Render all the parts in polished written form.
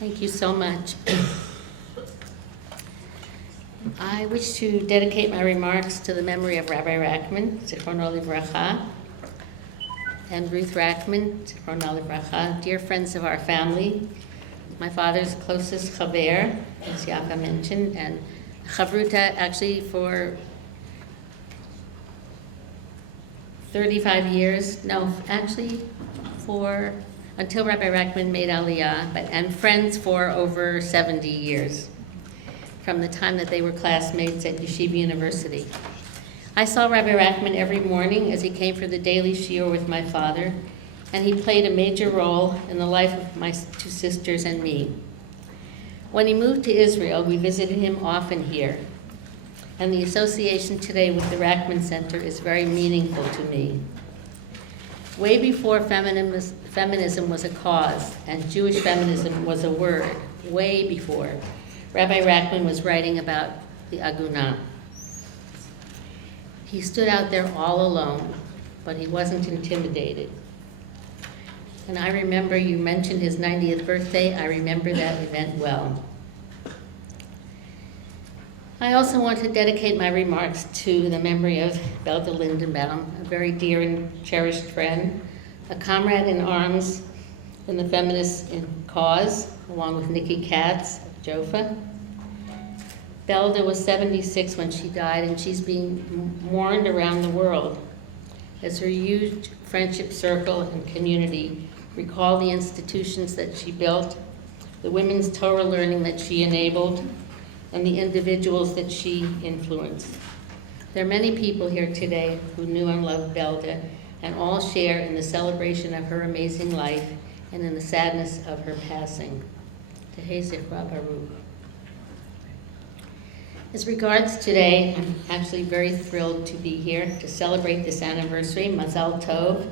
Thank you so much. I wish to dedicate my remarks to the memory of Rabbi Rackman, Zichrono Livracha, and Ruth Rackman, Zichrono Livracha, dear friends of our family, my father's closest chaver, as Yafa mentioned, and chavruta actually for 35 years, no, actually for until Rabbi Rackman made Aliyah, and friends for over 70 years, from the time that they were classmates at Yeshiva University. I saw Rabbi Rackman every morning as he came for the daily shiur with my father, and he played a major role in the life of my two sisters and me. When he moved to Israel, we visited him often here, and the association today with the Rackman Center is very meaningful to me. Way before feminism was a cause and Jewish feminism was a word, way before, Rabbi Rackman was writing about the Aguna. He stood out there all alone, but he wasn't intimidated. And I remember you mentioned his 90th birthday. I remember that event well. I also want to dedicate my remarks to the memory of Belda Lindenbaum, a very dear and cherished friend, a comrade in arms in the feminist cause, along with Nikki Katz of Jofa. Belda was 76 when she died, and she's being mourned around the world as her huge friendship circle and community recall the institutions that she built, the women's Torah learning that she enabled, and the individuals that she influenced. There are many people here today who knew and loved Belda, and all share in the celebration of her amazing life and in the sadness of her passing. Tehei Zichra Baruch. As regards today, I'm actually very thrilled to be here to celebrate this anniversary, Mazal Tov,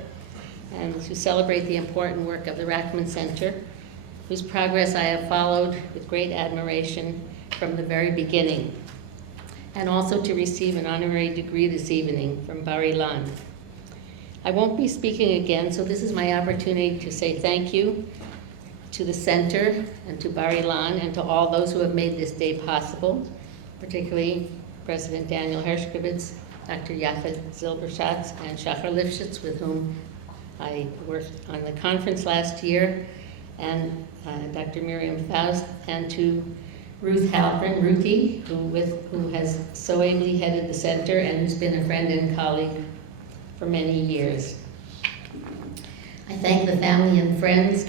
and to celebrate the important work of the Rackman Center, whose progress I have followed with great admiration from the very beginning, and also to receive an honorary degree this evening from Bar-Ilan. I won't be speaking again, so this is my opportunity to say thank you to the center and to Bar-Ilan and to all those who have made this day possible, particularly President Daniel Hershkovitz, Dr. Yafa Zilberschatz, and Shachar Lifshitz, with whom I worked on the conference last year, and Dr. Miriam Faust, and to Ruth Halpern, Ruthie, who has so ably headed the center and who's been a friend and colleague for many years. I thank the family and friends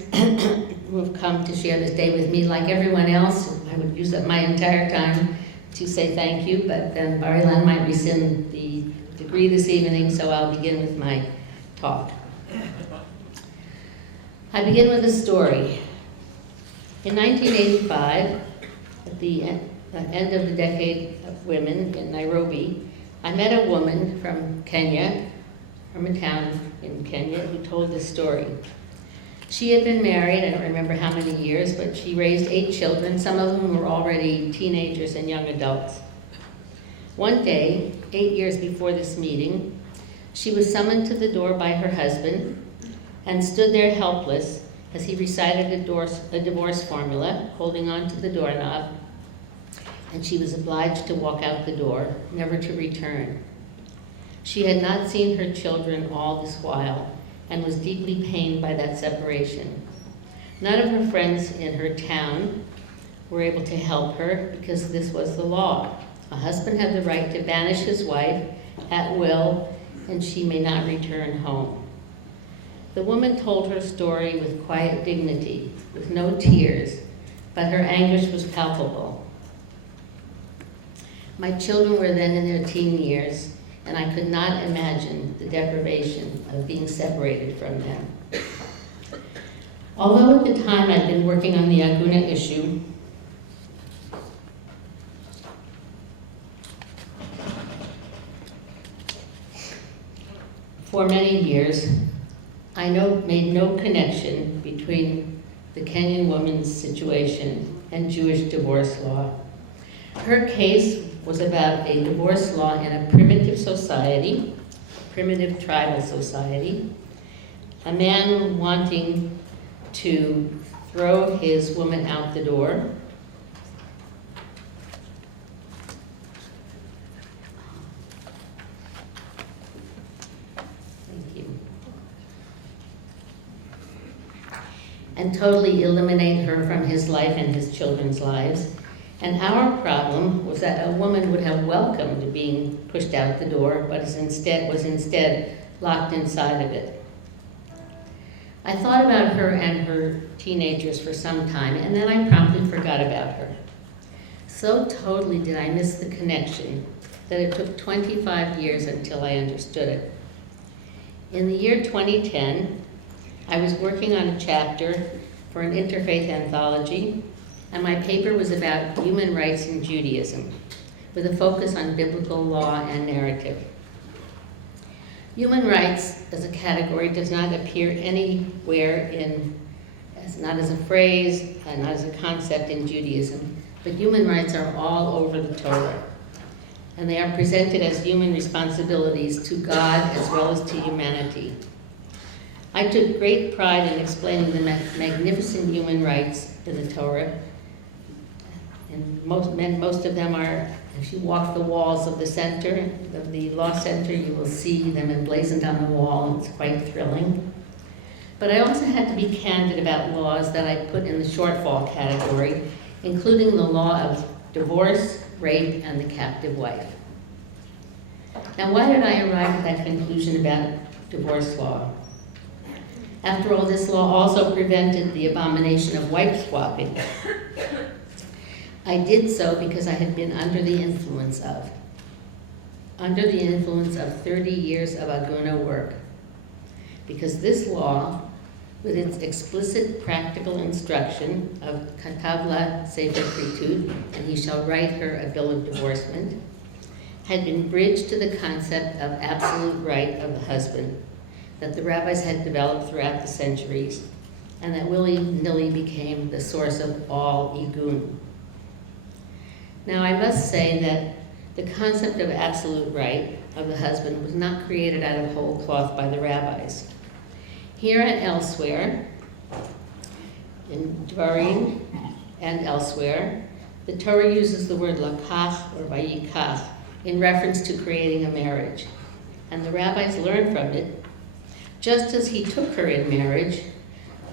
who have come to share this day with me. Like everyone else, I would use up my entire time to say thank you, but then Bar-Ilan might rescind the degree this evening, so I'll begin with my talk. I begin with a story. In 1985, at the end of the Decade of Women in Nairobi, I met a woman from Kenya, from a town in Kenya, who told this story. She had been married, I don't remember how many years, but she raised 8 children, some of them were already teenagers and young adults. One day, 8 years before this meeting, she was summoned to the door by her husband and stood there helpless as he recited a divorce formula, holding on to the doorknob, and she was obliged to walk out the door, never to return. She had not seen her children all this while and was deeply pained by that separation. None of her friends in her town were able to help her because this was the law. A husband had the right to banish his wife at will, and she may not return home. The woman told her story with quiet dignity, with no tears, but her anguish was palpable. My children were then in their teen years, and I could not imagine the deprivation of being separated from them. Although at the time I'd been working on the Aguna issue, for many years, I made no connection between the Kenyan woman's situation and Jewish divorce law. Her case was about a divorce law in a primitive society, primitive tribal society, a man wanting to throw his woman out the door. Thank you. And totally eliminate her from his life and his children's lives. And our problem was that a woman would have welcomed being pushed out the door, but was instead locked inside of it. I thought about her and her teenagers for some time, and then I promptly forgot about her. So totally did I miss the connection that it took 25 years until I understood it. In the year 2010, I was working on a chapter for an interfaith anthology, and my paper was about human rights in Judaism, with a focus on biblical law and narrative. Human rights as a category does not appear anywhere not as a phrase, not as a concept in Judaism, but human rights are all over the Torah. And they are presented as human responsibilities to God as well as to humanity. I took great pride in explaining the magnificent human rights in the Torah. And most of them are, if you walk the walls of the center, of the law center, you will see them emblazoned on the wall. It's quite thrilling. But I also had to be candid about laws that I put in the shortfall category, including the law of divorce, rape, and the captive wife. Now, why did I arrive at that conclusion about divorce law? After all, this law also prevented the abomination of wife swapping. I did so because I had been under the influence of 30 years of Aguna work. Because this law, with its explicit practical instruction of katav la sefer kritut, and he shall write her a bill of divorcement, had been bridged to the concept of absolute right of the husband that the rabbis had developed throughout the centuries, and that willy-nilly became the source of all igun. Now, I must say that the concept of absolute right of the husband was not created out of whole cloth by the rabbis. Here and elsewhere, in Dvarim and elsewhere, the Torah uses the word lakach or vayikach in reference to creating a marriage. And the rabbis learned from it, just as he took her in marriage,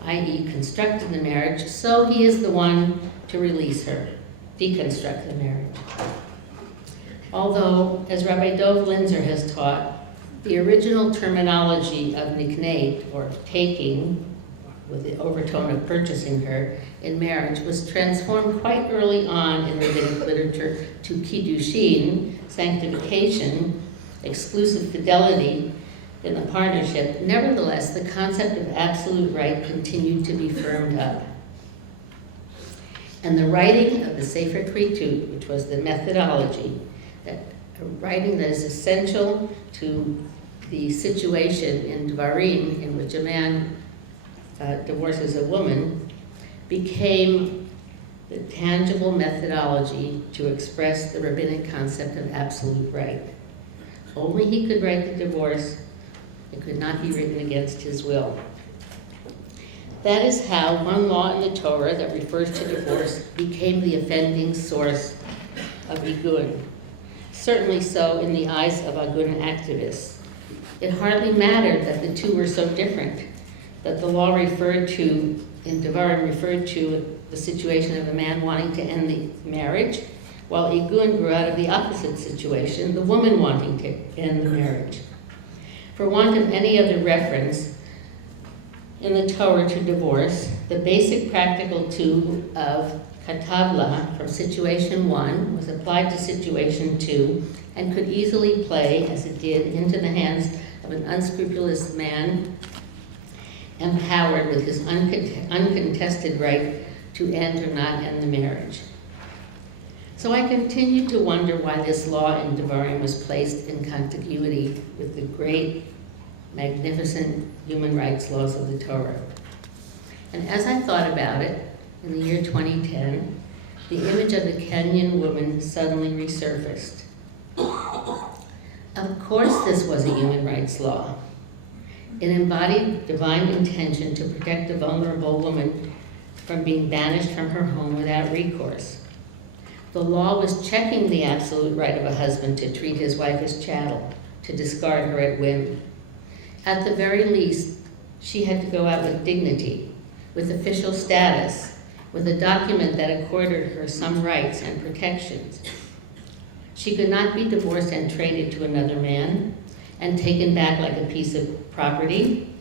i.e. constructed the marriage, so he is the one to release her, deconstruct the marriage. Although, as Rabbi Dov Linzer has taught, the original terminology of nikneit, or taking, with the overtone of purchasing her in marriage, was transformed quite early on in rabbinic literature to kiddushin, sanctification, exclusive fidelity in the partnership. Nevertheless, the concept of absolute right continued to be firmed up. And the writing of the Sefer Kritut, which was the methodology, a writing that is essential to the situation in Dvarim in which a man divorces a woman, became the tangible methodology to express the rabbinic concept of absolute right. Only he could write the divorce. It could not be written against his will. That is how one law in the Torah that refers to divorce became the offending source of igun. Certainly so in the eyes of Aguna activists. It hardly mattered that the two were so different, that the law referred to, in Devarim, referred to the situation of a man wanting to end the marriage, while igun grew out of the opposite situation, the woman wanting to end the marriage. For want of any other reference in the Torah to divorce, the basic practical tool of katavla from situation 1 was applied to situation 2 and could easily play, as it did, into the hands of an unscrupulous man empowered with his uncontested right to end or not end the marriage. So I continued to wonder why this law in Devarim was placed in contiguity with the great, magnificent human rights laws of the Torah. And as I thought about it, in the year 2010, the image of the Kenyan woman suddenly resurfaced. Of course this was a human rights law. It embodied divine intention to protect a vulnerable woman from being banished from her home without recourse. The law was checking the absolute right of a husband to treat his wife as chattel, to discard her at whim. At the very least, she had to go out with dignity, with official status, with a document that accorded her some rights and protections. She could not be divorced and traded to another man and taken back like a piece of property.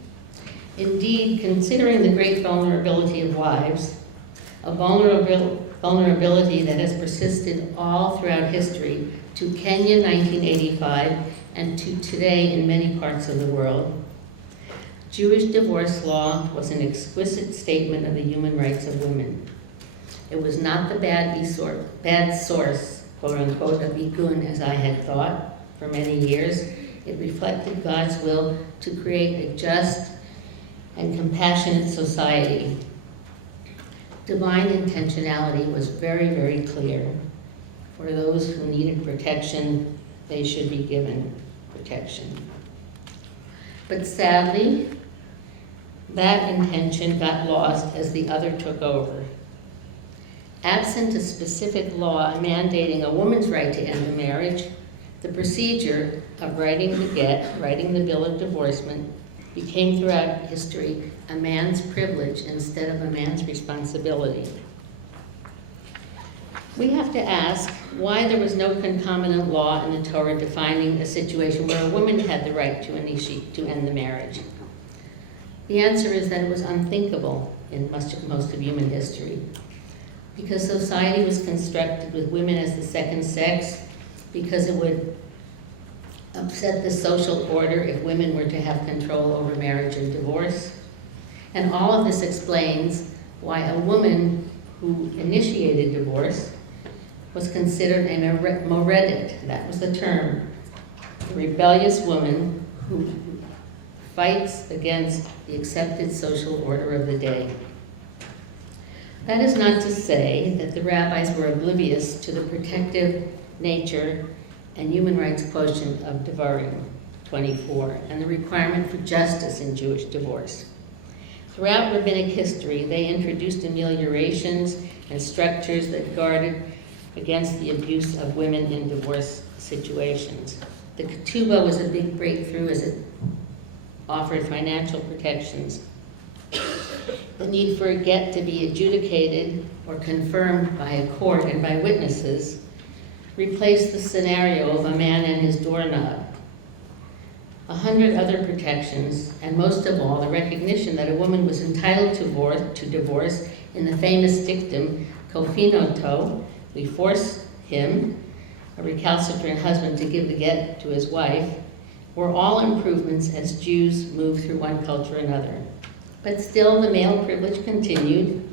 Indeed, considering the great vulnerability of wives, a vulnerability that has persisted all throughout history, to Kenya 1985 and to today in many parts of the world, Jewish divorce law was an exquisite statement of the human rights of women. It was not the bad source, quote unquote, of Aguna as I had thought for many years. It reflected God's will to create a just and compassionate society. Divine intentionality was very, very clear. For those who needed protection, they should be given protection. But sadly, that intention got lost as the other took over. Absent a specific law mandating a woman's right to end a marriage, the procedure of writing the get, writing the bill of divorcement, became throughout history a man's privilege instead of a man's responsibility. We have to ask why there was no concomitant law in the Torah defining a situation where a woman had the right to end the marriage. The answer is that it was unthinkable in most of human history, because society was constructed with women as the second sex, because it would upset the social order if women were to have control over marriage and divorce. And all of this explains why a woman who initiated divorce was considered a moredet, that was the term, a rebellious woman who fights against the accepted social order of the day. That is not to say that the rabbis were oblivious to the protective nature and human rights quotient of Devarim 24 and the requirement for justice in Jewish divorce. Throughout rabbinic history, they introduced ameliorations and structures that guarded against the abuse of women in divorce situations. The ketubah was a big breakthrough as it offered financial protections. The need for a get to be adjudicated or confirmed by a court and by witnesses replaced the scenario of a man and his doorknob. 100 other protections, and most of all, the recognition that a woman was entitled to divorce in the famous dictum, kofinoto, we force him, a recalcitrant husband, to give the get to his wife, were all improvements as Jews moved through one culture and another. But still, the male privilege continued.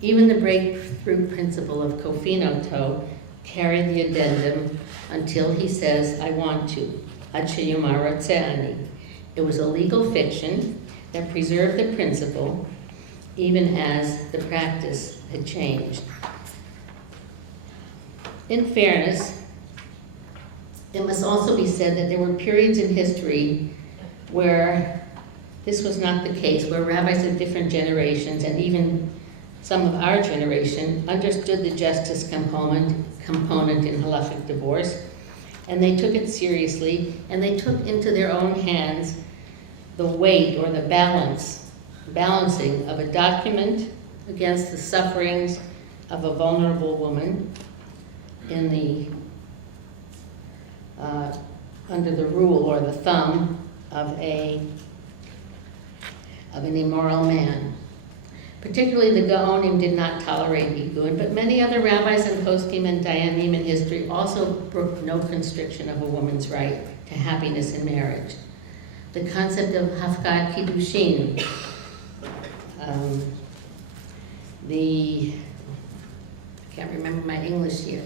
Even the breakthrough principle of kofinoto carried the addendum until he says, I want to, ad sheyomar ratzeh ani. It was a legal fiction that preserved the principle even as the practice had changed. In fairness, it must also be said that there were periods in history where this was not the case, where rabbis of different generations and even some of our generation understood the justice component in halachic divorce, and they took it seriously, and they took into their own hands the weight or the balancing of a document against the sufferings of a vulnerable woman in the under the rule or the thumb of an immoral man. Particularly the Gaonim did not tolerate Igun, but many other rabbis and poskim and dayanim in history also brooked no constriction of a woman's right to happiness in marriage. The concept of hafkat kiddushin, I can't remember my English here,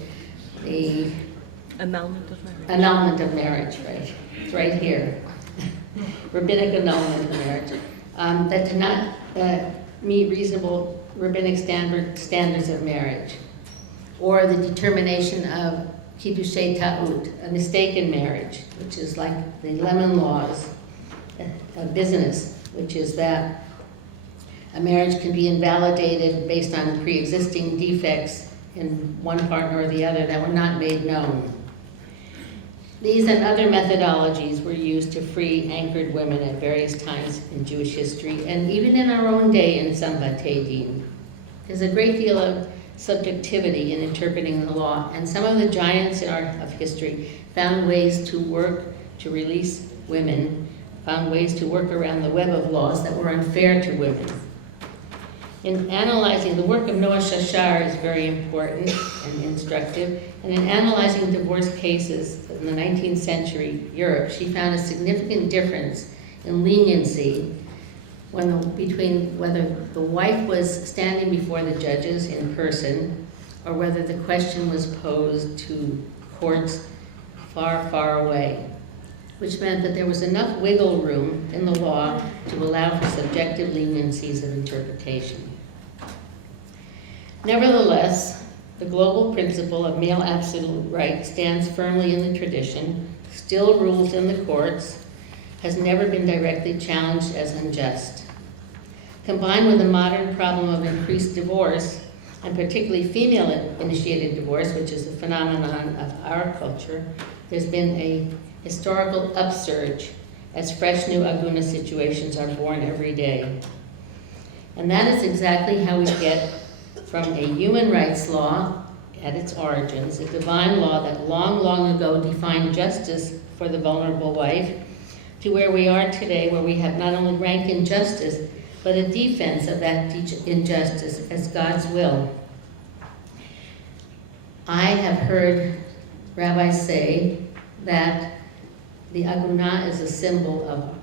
the annulment of marriage. Annulment of marriage, right? It's right here. Rabbinic annulment of marriage. That did not meet reasonable rabbinic standards of marriage. Or the determination of kiddushay ta'ut, a mistaken marriage, which is like the lemon laws of business, which is that A marriage can be invalidated based on pre-existing defects in one partner or the other that were not made known. These and other methodologies were used to free anchored women at various times in Jewish history, and even in our own day in some Batei Din. There's a great deal of subjectivity in interpreting the law, and some of the giants of history found ways to work to release women, found ways to work around the web of laws that were unfair to women. In analyzing, the work of Noah Shachar is very important and instructive, and in analyzing divorce cases in the 19th century Europe, she found a significant difference in leniency between whether the wife was standing before the judges in person or whether the question was posed to courts far, far away, which meant that there was enough wiggle room in the law to allow for subjective leniencies of interpretation. Nevertheless, the global principle of male absolute right stands firmly in the tradition, still rules in the courts, has never been directly challenged as unjust. Combined with the modern problem of increased divorce, and particularly female-initiated divorce, which is a phenomenon of our culture, there's been a historical upsurge as fresh new Aguna situations are born every day. And that is exactly how we get from a human rights law at its origins, a divine law that long, long ago defined justice for the vulnerable wife, to where we are today, where we have not only rank injustice, but a defense of that injustice as God's will. I have heard rabbis say that the Aguna is a symbol of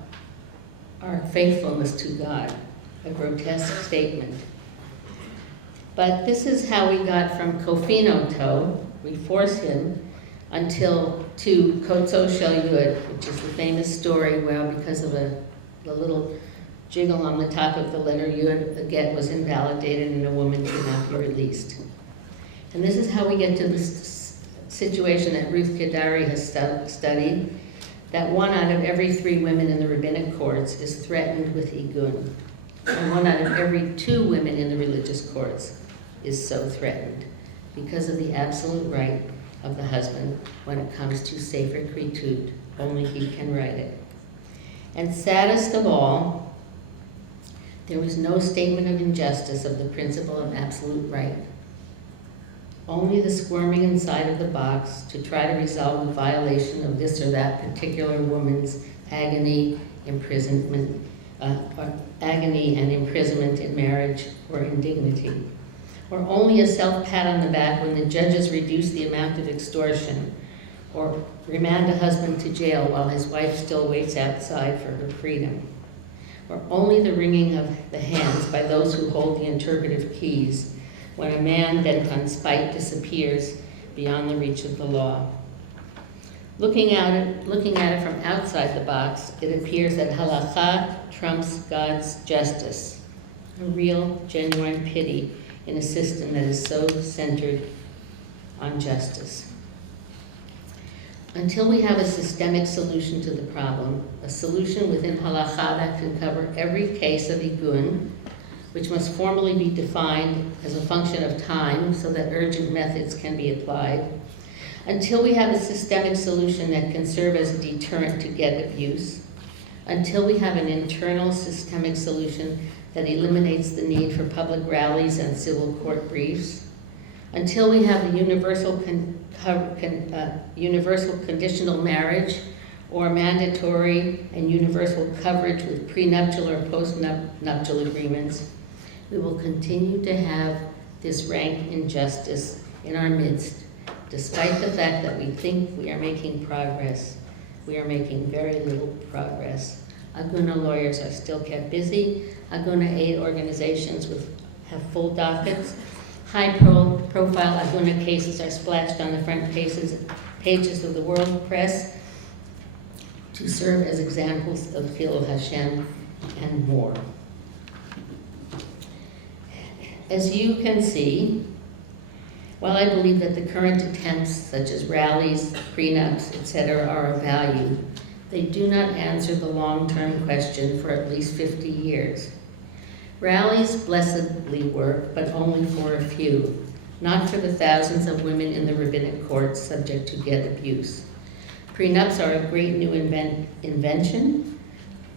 our faithfulness to God, a grotesque statement. But this is how we got from Kofino, we force him, to Kotso Shel Yud, which is the famous story where because of the little jiggle on the top of the letter Yud, the get was invalidated and a woman could not be released. And this is how we get to this situation that Ruth Kedari has studied, that 1 out of every 3 women in the rabbinic courts is threatened with igun, and 1 out of every 2 women in the religious courts is so threatened because of the absolute right of the husband when it comes to sefer kritut. Only he can write it. And saddest of all, there was no statement of injustice of the principle of absolute right. Only the squirming inside of the box to try to resolve the violation of this or that particular woman's agony, imprisonment, agony and imprisonment in marriage or indignity. Or only a self-pat on the back when the judges reduce the amount of extortion, or remand a husband to jail while his wife still waits outside for her freedom. Or only the wringing of the hands by those who hold the interpretive keys when a man bent on spite disappears beyond the reach of the law. Looking at it from outside the box, it appears that Halakha trumps God's justice, a real, genuine pity in a system that is so centered on justice. Until we have a systemic solution to the problem, a solution within Halakha that can cover every case of igun, which must formally be defined as a function of time so that urgent methods can be applied, until we have a systemic solution that can serve as a deterrent to get abuse, until we have an internal systemic solution that eliminates the need for public rallies and civil court briefs, until we have a universal conditional marriage or mandatory and universal coverage with prenuptial or postnuptial agreements, we will continue to have this rank injustice in our midst, despite the fact that we think we are making progress. We are making very little progress. Aguna lawyers are still kept busy. Aguna aid organizations have full dockets. High-profile Aguna cases are splashed on the front pages of the world press to serve as examples of Chilul Hashem and more. As you can see, while I believe that the current attempts, such as rallies, prenups, etc., are of value, they do not answer the long-term question for at least 50 years. Rallies blessedly work, but only for a few, not for the thousands of women in the rabbinic courts subject to get abuse. Prenups are a great new invention,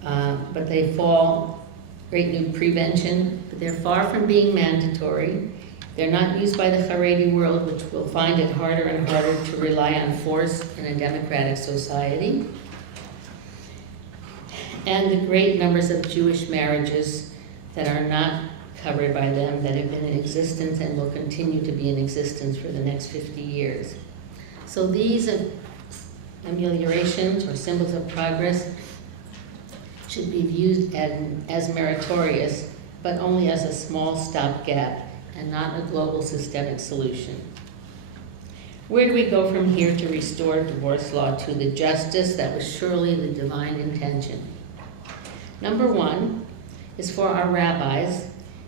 but they fall, great new prevention, but they're far from being mandatory. They're not used by the Haredi world, which will find it harder and harder to rely on force in a democratic society. And the great numbers of Jewish marriages that are not covered by them, that have been in existence and will continue to be in existence for the next 50 years. So these ameliorations or symbols of progress should be viewed as meritorious, but only as a small stopgap and not a global systemic solution. Where do we go from here to restore divorce law to the justice that was surely the divine intention? Number one is for our rabbis,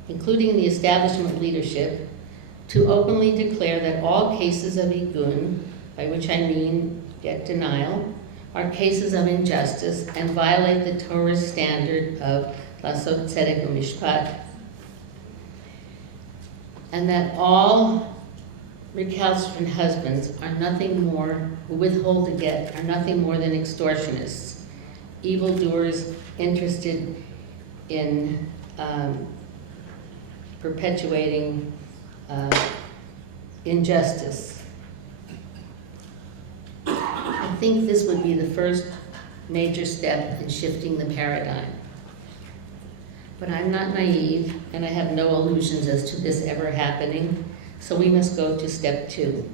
including the establishment leadership, to openly declare that all cases of igun, by which I mean get denial, are cases of injustice and violate the Torah's standard of lasot tzedek u'mishpat, and that all recalcitrant husbands are nothing more, who withhold the get, are nothing more than extortionists, evildoers interested in perpetuating injustice. I think this would be the first major step in shifting the paradigm. But I'm not naive, and I have no illusions as to this ever happening, so we must go to step two.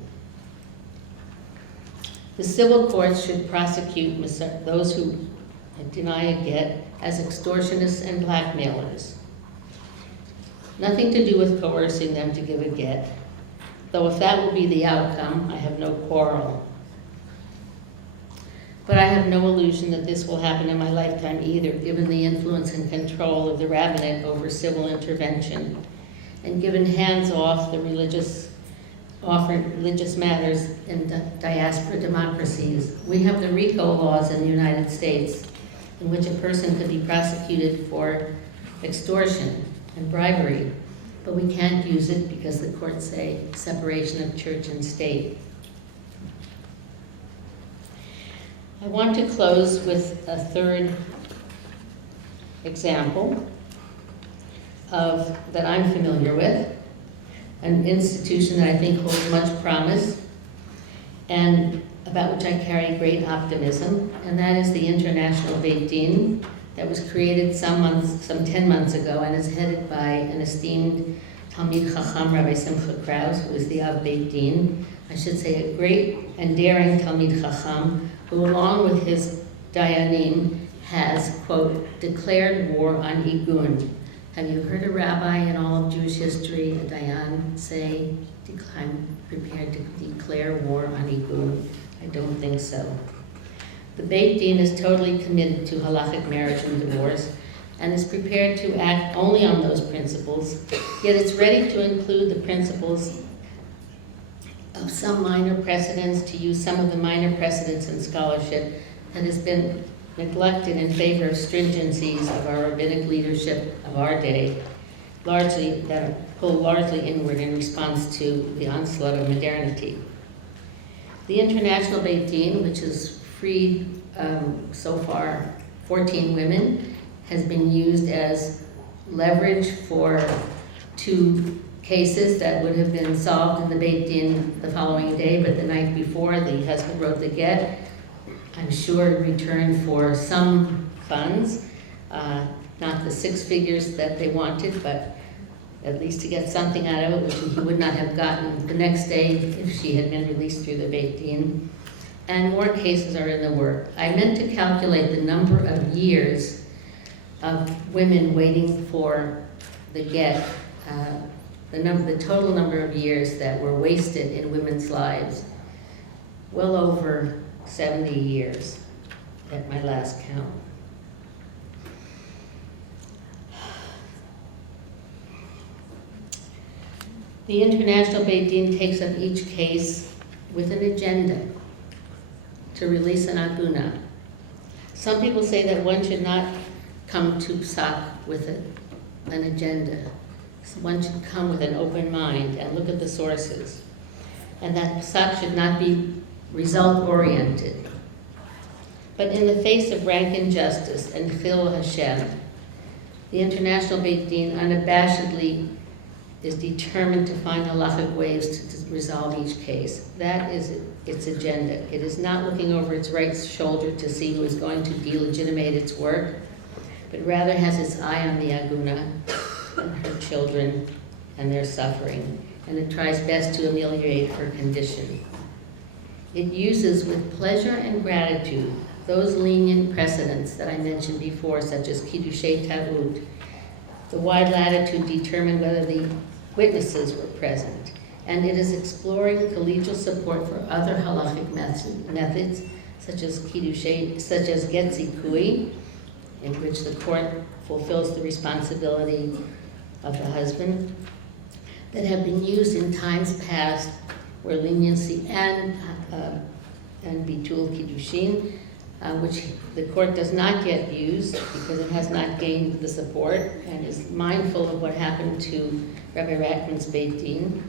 The civil courts should prosecute those who deny a get as extortionists and blackmailers. Nothing to do with coercing them to give a get, though if that will be the outcome, I have no quarrel. But I have no illusion that this will happen in my lifetime either, given the influence and control of the rabbinate over civil intervention, and given hands-off the religious matters in diaspora democracies. We have the RICO laws in the United States, in which a person could be prosecuted for extortion and bribery, but we can't use it because the courts say separation of church and state. I want to close with a third example that I'm familiar with, an institution that I think holds much promise and about which I carry great optimism, and that is the International Beit Din that was created some 10 months ago and is headed by an esteemed Talmid Chacham, Rabbi Simcha Kraus, who is the Av Beit Din. I should say a great and daring Talmid Chacham, who along with his Dayanim has, quote, declared war on igun. Have you heard a rabbi in all of Jewish history, a Dayan, say, I'm prepared to declare war on igun? I don't think so. The Beit Din is totally committed to halachic marriage and divorce and is prepared to act only on those principles, yet it's ready to include the principles of some minor precedents, to use some of the minor precedents in scholarship that has been neglected in favor of stringencies of our rabbinic leadership of our day, that pull largely inward in response to the onslaught of modernity. The International Beit Din, which has freed so far 14 women, has been used as leverage for 2 cases that would have been solved in the Beit Din the following day, but the night before the husband wrote the get, I'm sure in return for some funds, not the 6 figures that they wanted, but at least to get something out of it, which he would not have gotten the next day if she had been released through the Beit Din. And more cases are in the work. I meant to calculate the number of years of women waiting for the get, the total number of years that were wasted in women's lives, well over 70 years at my last count. The International Beit Din takes up each case with an agenda to release an Aguna. Some people say that one should not come to psak with an agenda. So one should come with an open mind and look at the sources. And that psak should not be result-oriented. But in the face of rank injustice and Chil Hashem, the International Beit Din unabashedly is determined to find halachic ways to resolve each case. That is its agenda. It is not looking over its right shoulder to see who is going to delegitimate its work, but rather has its eye on the Aguna and her children and their suffering, and it tries best to ameliorate her condition. It uses with pleasure and gratitude those lenient precedents that I mentioned before, such as Kiddushei Tavut. The wide latitude determined whether the witnesses were present, and it is exploring collegial support for other halachic methods, such as Get Zikui, in which the court fulfills the responsibility of the husband, that have been used in times past where leniency and Bitul Kiddushin, which the court does not yet use because it has not gained the support and is mindful of what happened to Rabbi Rackman's Beit Din.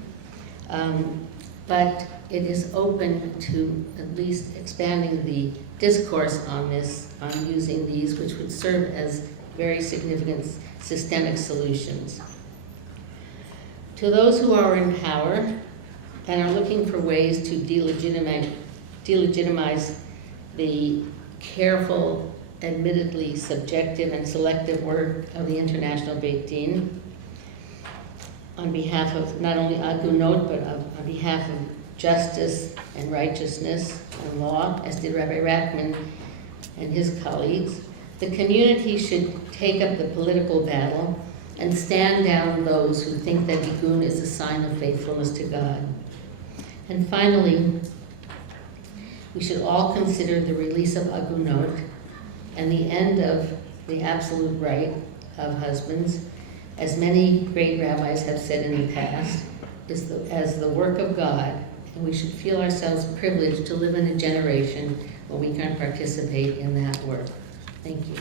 But it is open to at least expanding the discourse on this, on using these, which would serve as very significant systemic solutions. To those who are in power and are looking for ways to delegitimize the careful, admittedly subjective and selective work of the International Beit Din, on behalf of not only Agunot, but on behalf of justice and righteousness and law, as did Rabbi Rackman and his colleagues, the community should take up the political battle and stand down those who think that Tikkun is a sign of faithfulness to God. And finally, we should all consider the release of Agunot and the end of the absolute right of husbands, as many great rabbis have said in the past, as the work of God, and we should feel ourselves privileged to live in a generation when we can participate in that work. Thank you.